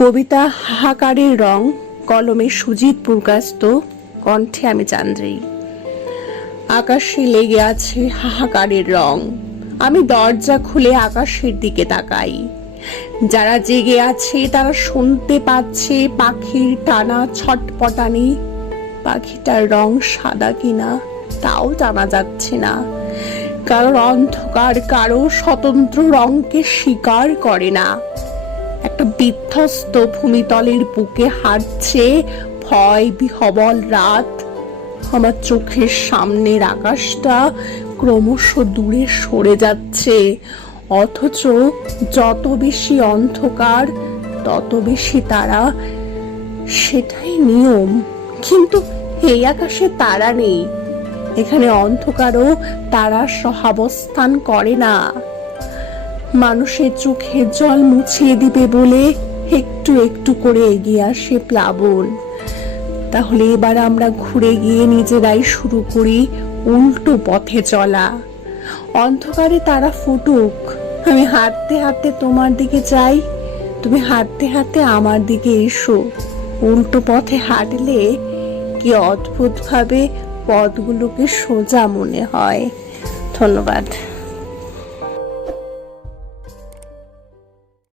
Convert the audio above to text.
কবিতা হাহাকারের রং, কলমে সুজিত পুরকাস্ত, কণ্ঠে আমি চান্দ্রী। আকাশে লেগে আছে হাহাকারের রং, আমি দরজা খুলে আকাশের দিকে তাকাই। যারা জেগে আছে তারা শুনতে পাচ্ছে পাখির টানা ছটপটানি। পাখিটার রং সাদা কিনা তাও জানা যাচ্ছে না, কারণ অন্ধকার কারো স্বতন্ত্র রংকে স্বীকার করে না। একটা বিধ্বস্ত ভূমিতলের বুকে হাঁটছে ভয় বিহবল রাত। আমার চোখের সামনের আকাশটা ক্রমশ দূরে সরে যাচ্ছে, অথচ যত বেশি অন্ধকার তত বেশি তারা, সেটাই নিয়ম। কিন্তু এই আকাশে তারা নেই, এখানে অন্ধকারও তারা সহাবস্থান করে না। মানুষের চোখের জল মুছিয়ে দিবে বলে একটু একটু করে এগিয়ে আসে প্লাবন। তাহলে এবার আমরা ঘুরে গিয়ে নিজেরাই শুরু করি উল্টো পথে চলা। অন্ধকারে তারা ফুটুক, আমি হাঁটতে হাঁটতে তোমার দিকে যাই, তুমি হাঁটতে হাঁটতে আমার দিকে এসো। উল্টো পথে হাঁটলে কি অদ্ভুত ভাবে পথগুলোকে সোজা মনে হয়। ধন্যবাদ।